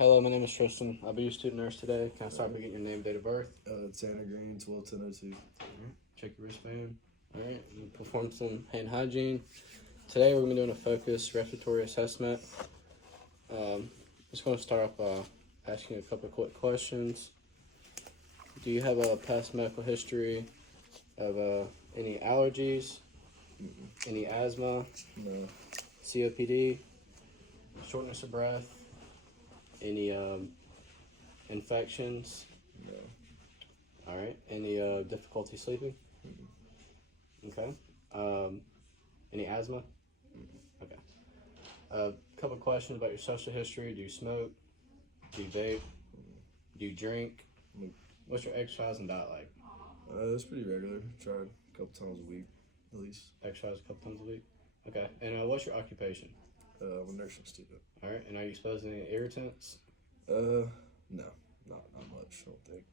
Hello, my name is Tristan. I'll be your student nurse today. Can I start by getting your name, date of birth? Tanner Green, 12/10/02. Alright. Check your wristband. Alright, perform some hand hygiene. Today we're going to be doing a focused respiratory assessment. Just going to start off by asking you a couple of quick questions. Do you have a past medical history of any allergies, any asthma, No. COPD, shortness of breath, any infections? No. All right. Any difficulty sleeping? Okay. Any asthma? Okay. A couple questions about your social history. Do you smoke? Do you vape? Do you drink? What's your exercise and diet like? It's pretty regular. Try a couple times a week, at least. Exercise a couple times a week? Okay. And what's your occupation? I'm a nursing student. All right. And are you exposed to any irritants? No. Not much, I don't think.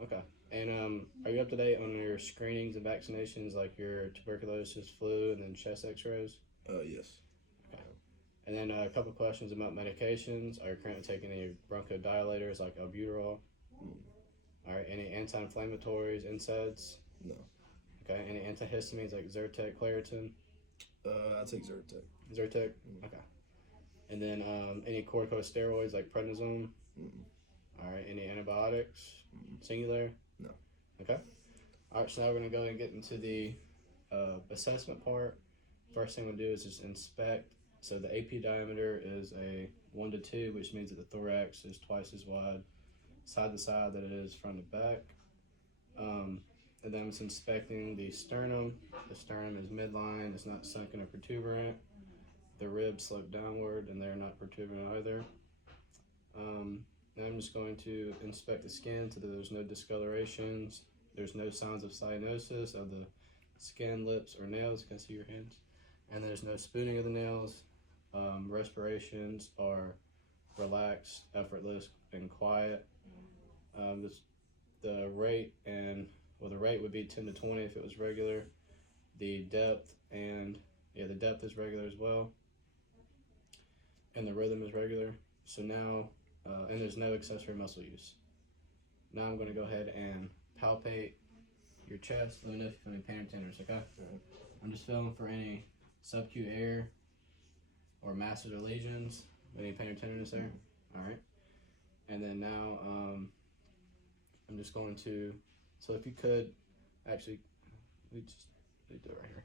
Okay. And are you up to date on your screenings and vaccinations, like your tuberculosis, flu, and then chest x-rays? Yes. Okay. And then a couple questions about medications. Are you currently taking any bronchodilators like albuterol? All right. Any anti-inflammatories, NSAIDs? No. Okay. Any antihistamines like Zyrtec, Claritin? I take Zyrtec. Zyrtec? Okay. And then any corticosteroids like prednisone? All right. Any antibiotics? Singular? No. Okay. All right. So now we're going to go and get into the assessment part. First thing we'll do is just inspect. So the AP diameter is a 1 to 2, which means that the thorax is twice as wide side to side that it is front to back. And then it's inspecting the sternum. The sternum is midline. It's not sunken or protuberant. The ribs slope downward, and they're not protuberant either. Now I'm just going to inspect the skin so that there's no discolorations. There's no signs of cyanosis of the skin, lips, or nails. You can see your hands. And there's no spooning of the nails. Respirations are relaxed, effortless, and quiet. The rate would be 10 to 20 if it was regular. The depth is regular as well. And the rhythm is regular. So now, and there's no accessory muscle use. Now I'm going to go ahead and palpate your chest. Let me know if you feel any pain or tenderness, okay? Right. I'm just feeling for any subacute air or masses or lesions. Any pain or tenderness there? All right. And then now I'm just going to, so if you could, actually, we do it right here.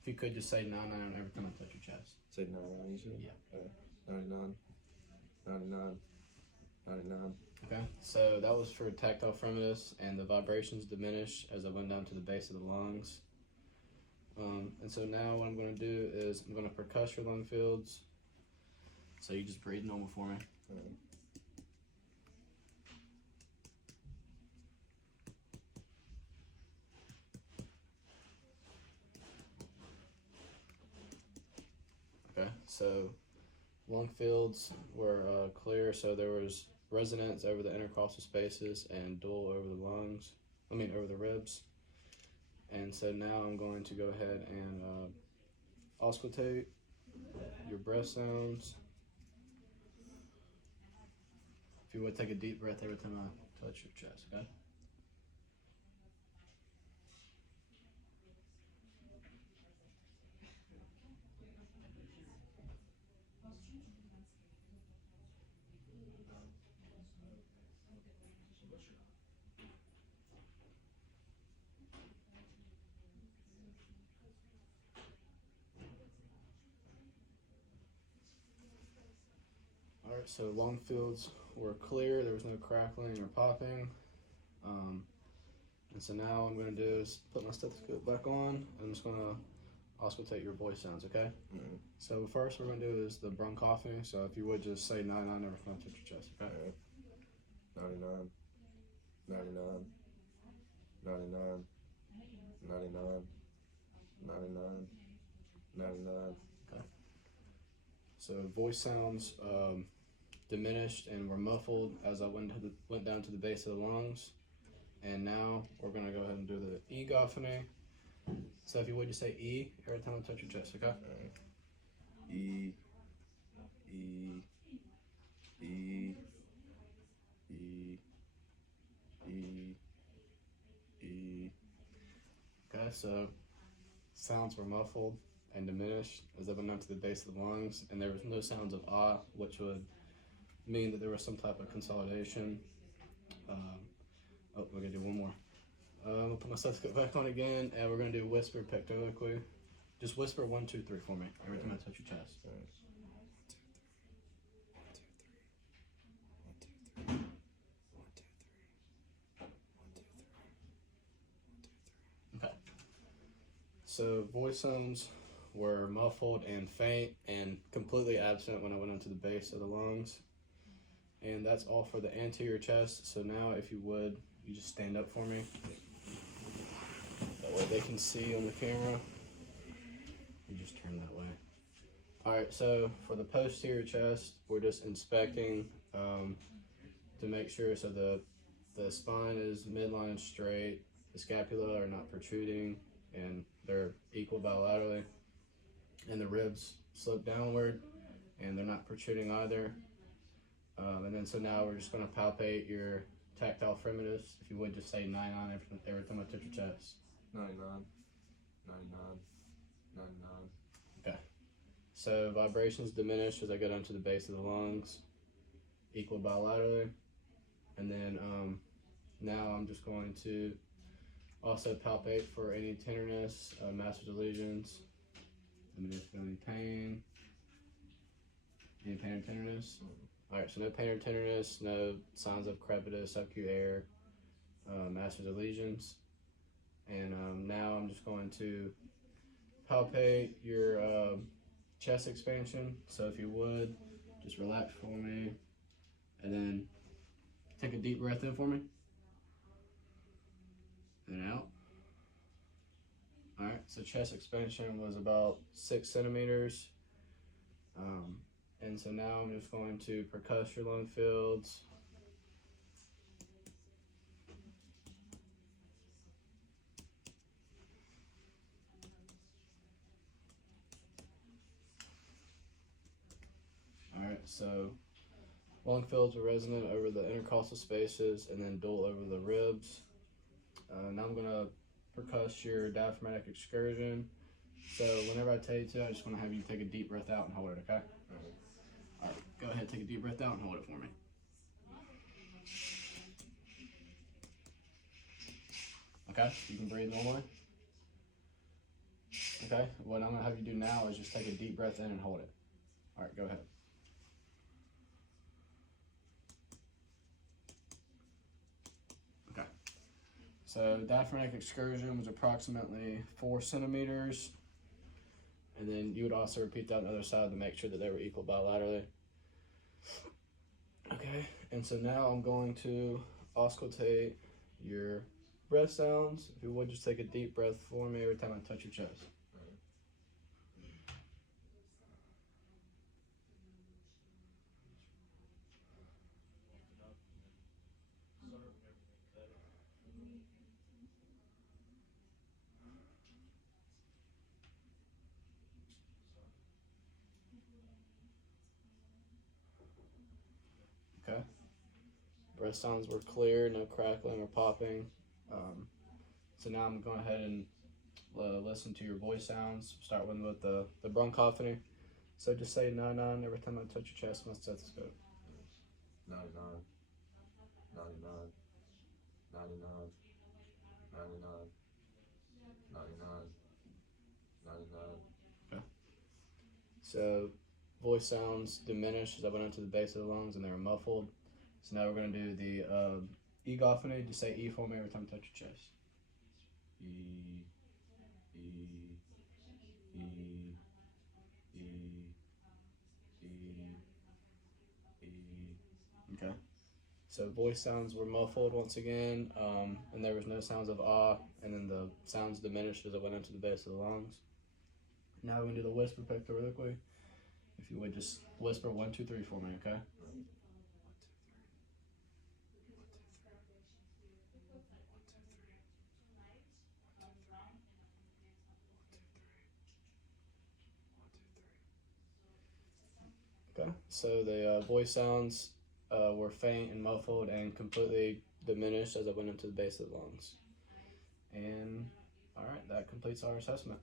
If you could just say 99 every time I touch your chest. Say 99, you said? Yeah. 99. 99. 99. Okay, so that was for tactile fremitus, and the vibrations diminished as I went down to the base of the lungs. And so now what I'm going to do is I'm going to percuss your lung fields. So you just breathe normal for me. Okay, so lung fields were clear, so there was resonance over the intercostal spaces and dual over over the ribs. And so now I'm going to go ahead and auscultate your breath sounds. If you would take a deep breath every time I touch your chest, okay? All right, so lung fields were clear. There was no crackling or popping. And so now what I'm going to do is put my stethoscope back on. I'm just going to auscultate your voice sounds, okay? So first we're going to do is the bronchophony. So if you would just say 99 every time I touch your chest, okay? 99. 99. 99. 99. 99. 99. Okay. So voice sounds diminished and were muffled as I went down to the base of the lungs. And now we're going to go ahead and do the egophony. So if you would just say E every time I touch your chest, okay? E, E, E, Okay, so sounds were muffled and diminished as I went up to the base of the lungs, and there was no sounds of ah, which would mean that there was some type of consolidation. We're gonna do one more. I'll put my stethoscope back on again, and we're gonna do whisper pectoraliquid. Just whisper 1, 2, 3 for me every time I touch your chest. Okay. So voice sounds were muffled and faint and completely absent when I went into the base of the lungs. And that's all for the anterior chest. So now, if you would, you just stand up for me. That way they can see on the camera. You just turn that way. Alright, so for the posterior chest, we're just inspecting to make sure so the spine is midline and straight, the scapula are not protruding, and they're equal bilaterally, and the ribs slope downward, and they're not protruding either. And then so now we're just going to palpate your tactile fremitus. If you would just say 99 every time I touch your chest. 99, 99, 99. Okay. So vibrations diminish as I go down to the base of the lungs, equal bilaterally. And then now I'm just going to also palpate for any tenderness, mastoid lesions. Let me just feel any pain. Any pain or tenderness? Alright, so no pain or tenderness, no signs of crepitus, subacute air, mastoid lesions. And now I'm just going to palpate your chest expansion. So if you would, just relax for me. And then take a deep breath in for me. And out. Alright, so chest expansion was about 6 centimeters. And so now I'm just going to percuss your lung fields. Alright, so lung fields are resonant over the intercostal spaces and then dual over the ribs. Now I'm going to percuss your diaphragmatic excursion. So whenever I tell you to, I just want to have you take a deep breath out and hold it, okay? Alright, go ahead, take a deep breath out and hold it for me. Okay, you can breathe normally. Okay, what I'm going to have you do now is just take a deep breath in and hold it. Alright, go ahead. Okay, so diaphragmatic excursion was approximately 4 centimeters. And then you would also repeat that on the other side to make sure that they were equal bilaterally. Okay, and so now I'm going to auscultate your breath sounds. If you would, just take a deep breath for me every time I touch your chest. Okay. Breath sounds were clear, no crackling or popping. So now I'm going ahead and listen to your voice sounds. Start with the bronchophony. So just say 99 every time I touch your chest with my stethoscope. 99, 99, 99, 99, 99, 99. Okay. So voice sounds diminished as I went into the base of the lungs and they were muffled. So now we're going to do the egophony. Just say E for me every time I touch your chest. E, E, E, E, E, E. Okay. So voice sounds were muffled once again, and there was no sounds of ah, and then the sounds diminished as I went into the base of the lungs. Now we're going to do the whisper pectoraliquid. If you would just whisper 1, 2, 3 for me, okay? Okay, so the voice sounds were faint and muffled and completely diminished as I went into the base of the lungs. And all right, that completes our assessment.